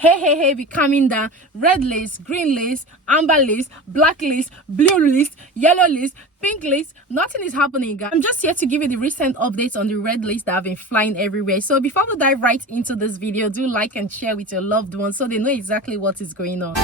Hey, be coming down. Red list, green list, amber list, black list, blue list, yellow list, pink list. Nothing is happening, guys. I'm just here to give you the recent updates on the red list that have been flying everywhere. So before we dive right into this video, do like and share with your loved ones so they know exactly what is going on.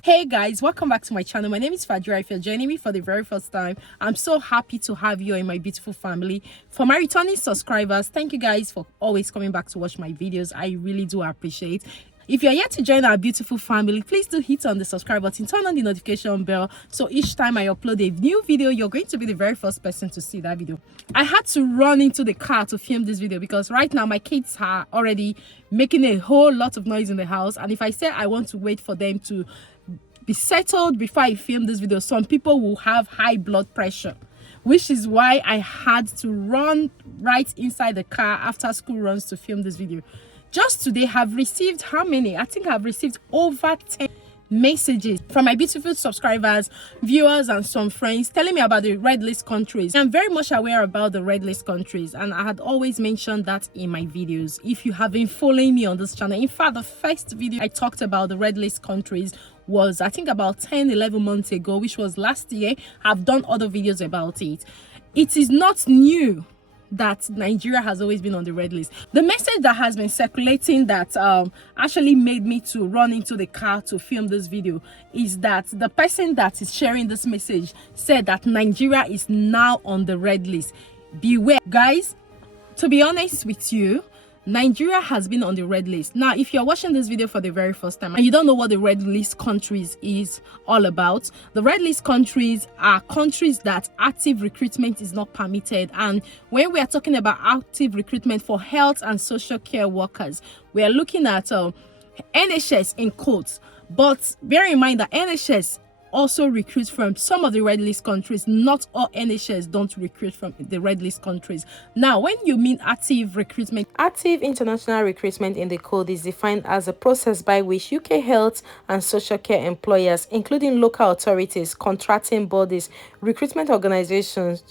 Hey guys, welcome back to my channel. My name is Fajira. If you're joining me for the very first time, I'm so happy to have you in my beautiful family. For my returning subscribers, thank you guys for always coming back to watch my videos. I really do appreciate. If you're yet to join our beautiful family, please do hit on the subscribe button, turn on the notification bell, so each time I upload a new video, you're going to be the very first person to see that video. I had to run into the car to film this video because right now my kids are already making a whole lot of noise in the house, and if I say I want to wait for them to be settled before I film this video, some people will have high blood pressure, which is why I had to run right inside the car after school runs to film this video. Just today have received how many? I think I've received over 10 messages from my beautiful subscribers, viewers, and some friends telling me about the red list countries. I'm very much aware about the red list countries, and I had always mentioned that in my videos. If you have been following me on this channel, in fact the first video I talked about the red list countries was I think about 10-11 months ago, which was last year. I've done other videos about it. It is not new that Nigeria has always been on the red list. The message that has been circulating that actually made me to run into the car to film this video is that the person that is sharing this message said that Nigeria is now on the red list. Beware, guys. To be honest with you, Nigeria has been on the red list. Now, if you're watching this video for the very first time and you don't know what the red list countries is all about, the red list countries are countries that active recruitment is not permitted. And when we are talking about active recruitment for health and social care workers, we are looking at NHS in quotes. But bear in mind that NHS also recruits from some of the red list countries. Not all NHS don't recruit from the red list countries. Now, when you mean active recruitment, active international recruitment in the code is defined as a process by which UK health and social care employers, including local authorities, contracting bodies, recruitment organizations,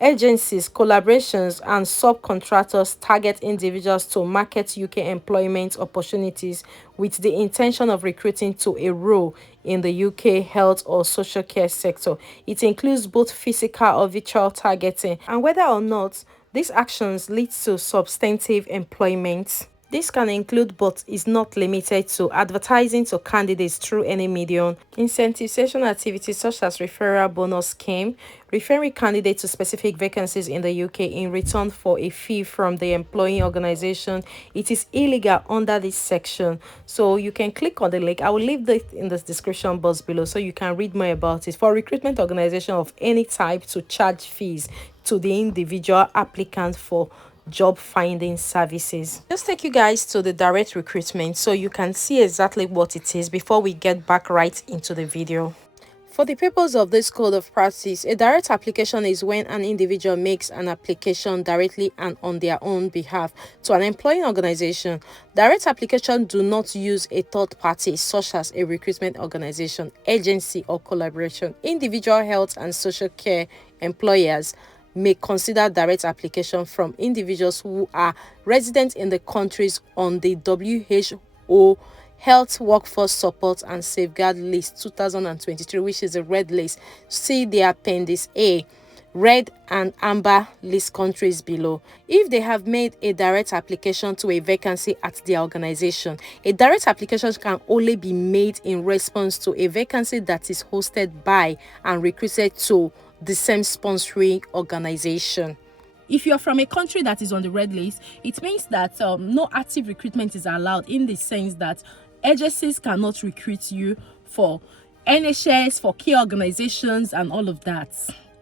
agencies, collaborations, and subcontractors target individuals to market UK employment opportunities with the intention of recruiting to a role in the UK health or social care sector. It includes both physical or virtual targeting, and whether or not these actions lead to substantive employment. This can include, but is not limited to, advertising to candidates through any medium, incentivization activities such as referral bonus scheme, referring candidates to specific vacancies in the UK in return for a fee from the employing organization. It is illegal under this section. So you can click on the link. I will leave this in the description box below so you can read more about it. For recruitment organization of any type to charge fees to the individual applicant for job finding services. Just take you guys to the direct recruitment so you can see exactly what it is before we get back right into the video. For the purpose of this code of practice, a direct application is when an individual makes an application directly and on their own behalf to an employing organization. Direct applications do not use a third party such as a recruitment organization, agency, or collaboration. Individual health and social care employers may consider direct application from individuals who are resident in the countries on the WHO Health Workforce Support and Safeguard List 2023, which is a red list. See the Appendix A, red and amber list countries below. If they have made a direct application to a vacancy at their organization, a direct application can only be made in response to a vacancy that is hosted by and recruited to the same sponsoring organization. If you're from a country that is on the red list, it means that no active recruitment is allowed, in the sense that agencies cannot recruit you for NHS, for key organizations, and all of that.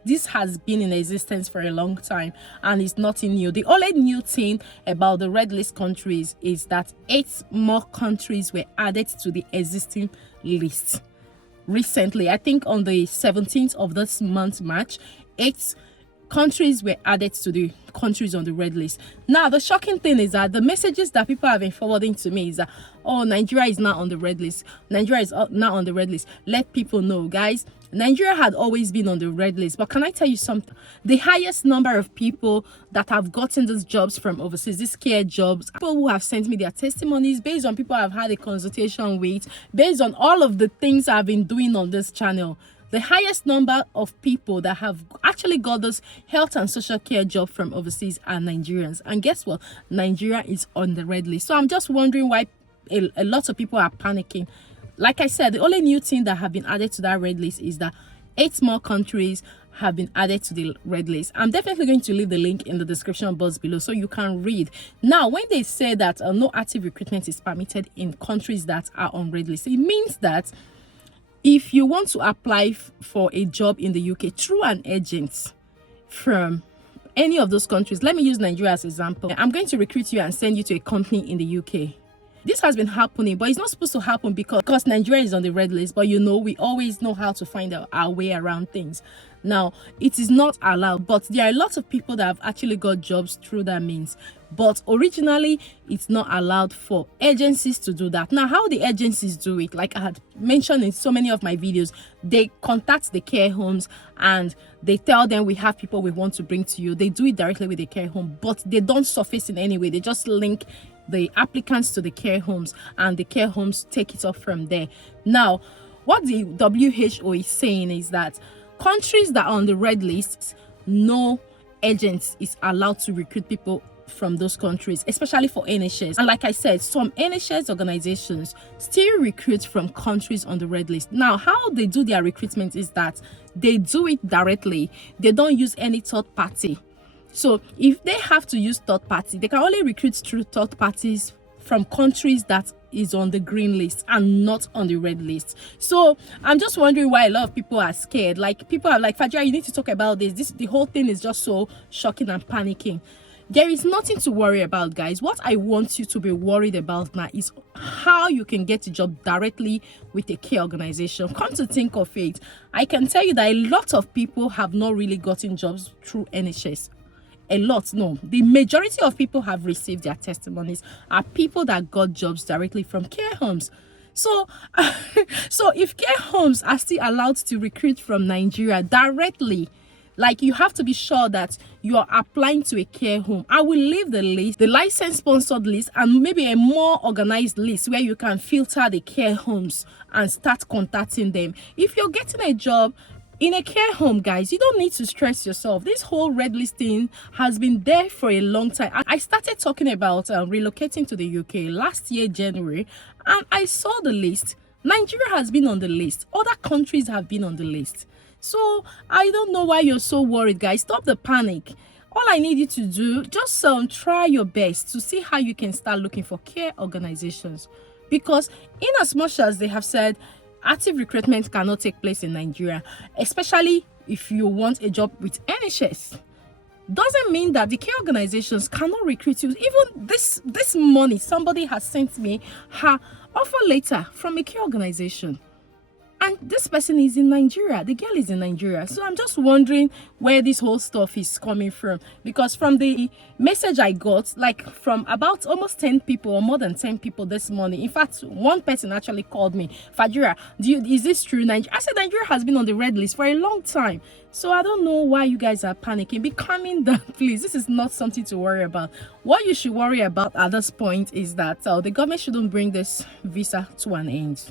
This has been in existence for a long time and it's nothing new. The only new thing about the red list countries is that 8 more countries were added to the existing list recently. I think on the 17th of this month, March, 8 countries were added to the countries on the red list. Now, the shocking thing is that the messages that people have been forwarding to me is that, oh, Nigeria is now on the red list. Nigeria is now on the red list. Let people know, guys, Nigeria had always been on the red list, but can I tell you something? The highest number of people that have gotten these jobs from overseas, these care jobs, people who have sent me their testimonies based on people I've had a consultation with, based on all of the things I've been doing on this channel, the highest number of people that have actually got this health and social care job from overseas are Nigerians. And guess what? Nigeria is on the red list. So I'm just wondering why a lot of people are panicking. Like I said, the only new thing that have been added to that red list is that 8 more countries have been added to the red list. I'm definitely going to leave the link in the description box below so you can read. Now, when they say that no active recruitment is permitted in countries that are on red list, it means that if you want to apply for a job in the UK through an agent from any of those countries, let me use Nigeria as an example. I'm going to recruit you and send you to a company in the UK. This has been happening, but it's not supposed to happen because Nigeria is on the red list. But you know, we always know how to find our way around things. Now, it is not allowed, but there are a lot of people that have actually got jobs through that means. But originally, it's not allowed for agencies to do that. Now, how the agencies do it, like I had mentioned in so many of my videos, they contact the care homes and they tell them we have people we want to bring to you. They do it directly with the care home, but they don't surface in any way. They just link the applicants to the care homes and the care homes take it up from there. Now, what the WHO is saying is that countries that are on the red list, no agent is allowed to recruit people from those countries, especially for NHS. And like I said, some NHS organizations still recruit from countries on the red list. Now, how they do their recruitment is that they do it directly. They don't use any third party. So if they have to use third party, they can only recruit through third parties from countries that is on the green list and not on the red list. So I'm just wondering why a lot of people are scared. Like, people are like, Fajira, you need to talk about this. The whole thing is just so shocking and panicking. There is nothing to worry about, guys. What I want you to be worried about now is how you can get a job directly with a care organization. Come to think of it, I can tell you that a lot of people have not really gotten jobs through NHS. A lot, no. The majority of people have received their testimonies are people that got jobs directly from care homes. So, so if care homes are still allowed to recruit from Nigeria directly, like, you have to be sure that you are applying to a care home. I will leave the list, the license sponsored list, and maybe a more organized list where you can filter the care homes and start contacting them. If you're getting a job in a care home, guys, you don't need to stress yourself. This whole red listing has been there for a long time. I started talking about relocating to the UK last year, January, and I saw the list. Nigeria has been on the list. Other countries have been on the list. So I don't know why you're so worried, guys. Stop the panic. All I need you to do, just try your best to see how you can start looking for care organizations. Because in as much as they have said active recruitment cannot take place in Nigeria, especially if you want a job with NHS, doesn't mean that the care organizations cannot recruit you. Even this morning, somebody has sent me her offer letter from a care organization. And this person is in Nigeria. The girl is in Nigeria. So I'm just wondering where this whole stuff is coming from. Because from the message I got, like from about almost 10 people or more than 10 people this morning. In fact, one person actually called me, Fajira, is this true? I said Nigeria has been on the red list for a long time. So I don't know why you guys are panicking. Be calming down, please. This is not something to worry about. What you should worry about at this point is that the government shouldn't bring this visa to an end.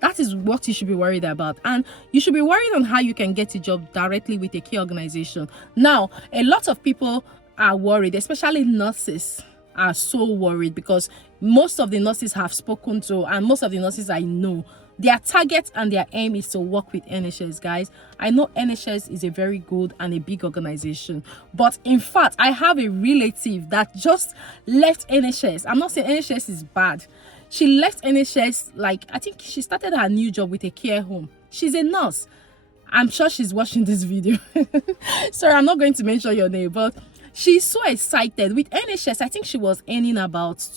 That is what you should be worried about. And you should be worried on how you can get a job directly with a care organization. Now, a lot of people are worried, especially nurses are so worried, because most of the nurses have spoken to, and most of the nurses I know, their target and their aim is to work with NHS, guys. I know NHS is a very good and a big organization, but in fact, I have a relative that just left NHS. I'm not saying NHS is bad. She left NHS, like, I think she started her new job with a care home. She's a nurse. I'm sure she's watching this video. Sorry, I'm not going to mention your name, but she's so excited. With NHS, I think she was earning about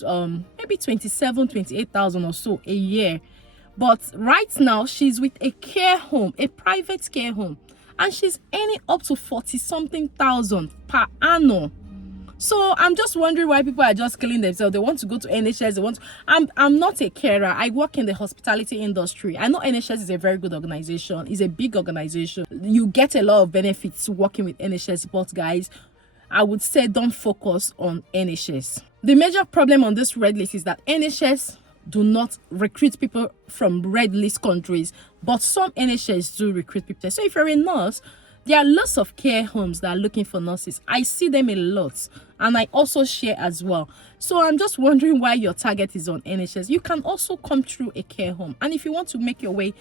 maybe 28,000 or so a year. But right now, she's with a care home, a private care home, and she's earning up to 40-something thousand per annum. So I'm just wondering why people are just killing themselves. They want to go to NHS. They want to, I'm not a carer. I work in the hospitality industry. I know NHS is a very good organization. It's a big organization. You get a lot of benefits working with NHS, but guys, I would say don't focus on NHS. The major problem on this red list is that NHS do not recruit people from red list countries, but some NHS do recruit people. So if you're a nurse, there are lots of care homes that are looking for nurses. I see them a lot, and I also share as well. So I'm just wondering why your target is on NHS. You can also come through a care home, and if you want to make your way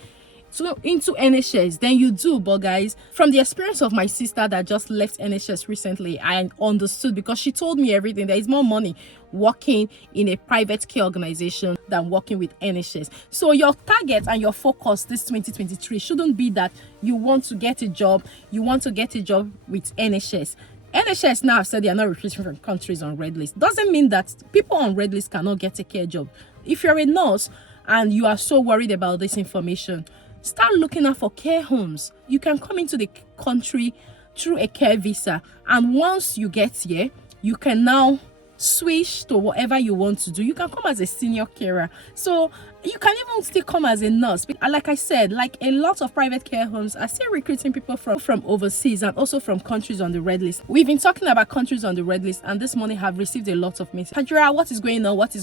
into NHS, then you do. But guys, from the experience of my sister that just left NHS recently, I understood, because she told me everything. There is more money working in a private care organization than working with NHS. So your target and your focus this 2023 shouldn't be that you want to get a job with NHS. NHS now have said they are not recruiting from countries on red list. Doesn't mean that people on red list cannot get a care job. If you're a nurse and you are so worried about this information, start looking out for care homes. You can come into the country through a care visa, and once you get here, you can now switch to whatever you want to do. You can come as a senior carer, so you can even still come as a nurse. Like I said, like a lot of private care homes are still recruiting people from overseas and also from countries on the red list. We've been talking about countries on the red list, and this morning have received a lot of messages. Fajira, what is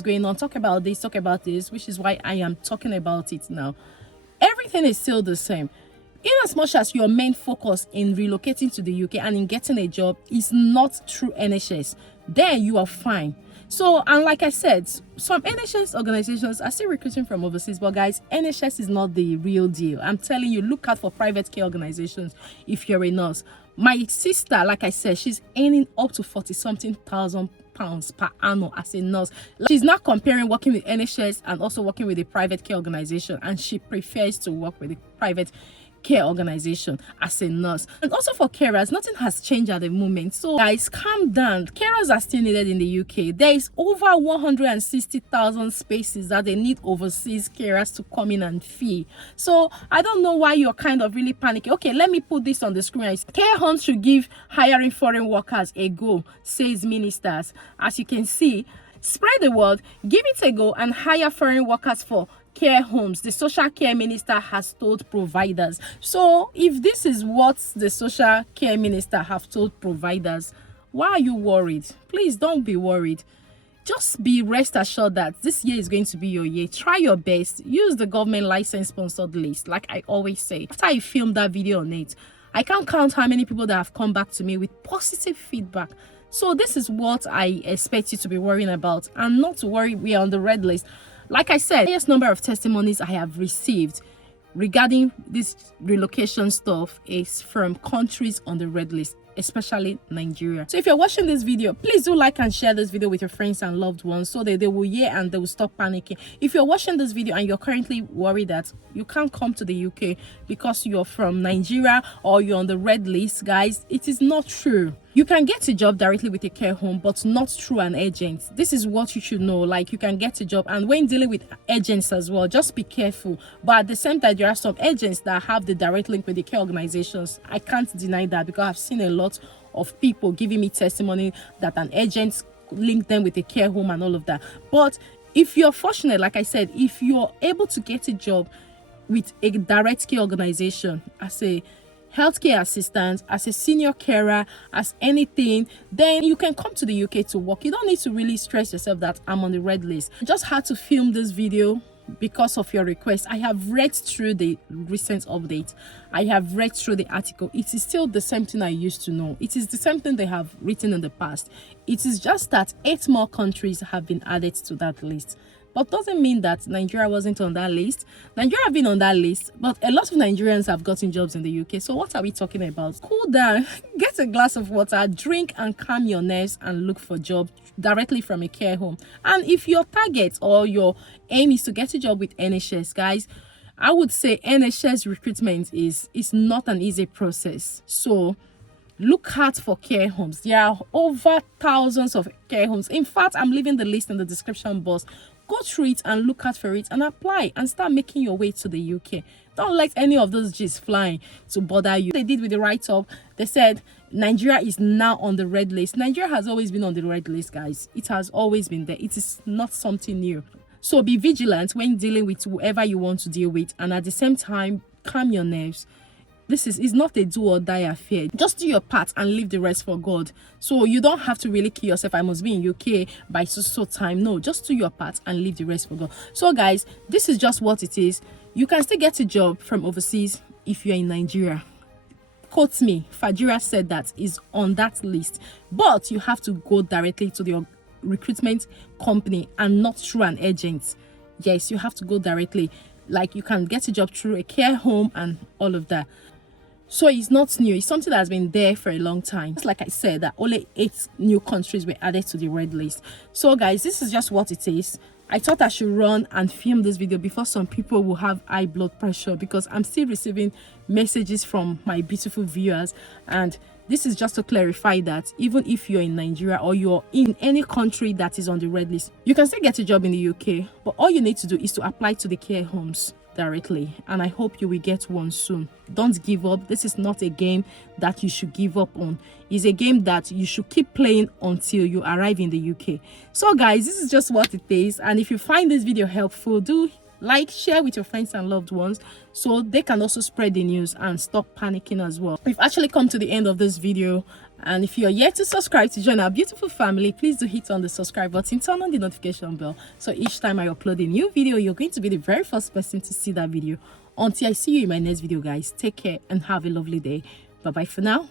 going on? Talk about this, which is why I am talking about it now. Everything is still the same. In as much as your main focus in relocating to the UK and in getting a job is not through NHS, then you are fine. So, and like I said, some NHS organizations are still recruiting from overseas, but guys, NHS is not the real deal. I'm telling you, look out for private care organizations if you're a nurse. My sister, like I said, she's earning up to 40-something thousand pounds per annum as a nurse. She's not comparing working with NHS and also working with a private care organization, and she prefers to work with a private care organization as a nurse. And also for carers, nothing has changed at the moment. So guys, calm down. Carers are still needed in the UK. There is over 160,000 spaces that they need overseas carers to come in and fill. So I don't know why you're kind of really panicking. Okay, let me put this on the screen. Care homes should give hiring foreign workers a go, says ministers. As you can see, spread the word, give it a go, and hire foreign workers for care homes, the social care minister has told providers. So if this is what the social care minister have told providers, why are you worried? Please don't be worried. Just be rest assured that this year is going to be your year. Try your best. Use the government license sponsored list, like I always say. After I filmed that video on it, I can't count how many people that have come back to me with positive feedback. So this is what I expect you to be worrying about, and not to worry, we are on the red list. Like I said, the highest number of testimonies I have received regarding this relocation stuff is from countries on the red list, especially Nigeria. So if you're watching this video, please do like and share this video with your friends and loved ones so that they will hear and they will stop panicking. If you're watching this video and you're currently worried that you can't come to the UK because you're from Nigeria or you're on the red list, guys, it is not true. You can get a job directly with a care home, but not through an agent. This is what you should know. Like, you can get a job, and when dealing with agents as well, just be careful. But at the same time, there are some agents that have the direct link with the care organizations. I can't deny that, because I've seen a lot of people giving me testimony that an agent linked them with a care home and all of that. But if you're fortunate, like I said, if you're able to get a job with a direct care organization as a healthcare assistant, as a senior carer, as anything, then you can come to the UK to work. You don't need to really stress yourself that I'm on the red list. I just had to film this video because of your request. I have read through the recent update. I have read through the article. It is still the same thing I used to know. It is the same thing they have written in the past. It is just that 8 more countries have been added to that list. But doesn't mean that Nigeria wasn't on that list. Nigeria have been on that list, but a lot of Nigerians have gotten jobs in the UK. So what are we talking about? Cool down, get a glass of water, drink and calm your nerves, and look for jobs directly from a care home. And if your target or your aim is to get a job with NHS, guys, I would say NHS recruitment is not an easy process. So look out for care homes. There are over thousands of care homes. In fact, I'm leaving the list in the description box go through it and look out for it and apply and start making your way to the UK. Don't let any of those G's flying to bother you. They did with the write-up, they said Nigeria is now on the red list. Nigeria has always been on the red list, guys. It has always been there. It is not something new. So be vigilant when dealing with whoever you want to deal with, and at the same time, calm your nerves. This is not a do or die affair. Just do your part and leave the rest for God. So you don't have to really kill yourself. I must be in UK by so time. No, just do your part and leave the rest for God. So guys, this is just what it is. You can still get a job from overseas if you're in Nigeria. Quote me, Fajira said that is on that list, but you have to go directly to the recruitment company and not through an agent. Yes, you have to go directly. Like, you can get a job through a care home and all of that. So it's not new. It's something that has been there for a long time. Like I said, that only 8 new countries were added to the red list. So guys, this is just what it is. I thought I should run and film this video before some people will have high blood pressure, because I'm still receiving messages from my beautiful viewers, and this is just to clarify that even if you're in Nigeria or you're in any country that is on the red list, you can still get a job in the UK, but all you need to do is to apply to the care homes directly, and I hope you will get one soon. Don't give up. This is not a game that you should give up on. It's a game that you should keep playing until you arrive in the UK. So guys, this is just what it is, and if you find this video helpful, do like, share with your friends and loved ones so they can also spread the news and stop panicking as well. We've actually come to the end of this video, and if you're yet to subscribe to join our beautiful family, please do hit on the subscribe button, turn on the notification bell, so each time I upload a new video, you're going to be the very first person to see that video. Until I see you in my next video, guys, take care and have a lovely day. Bye bye for now.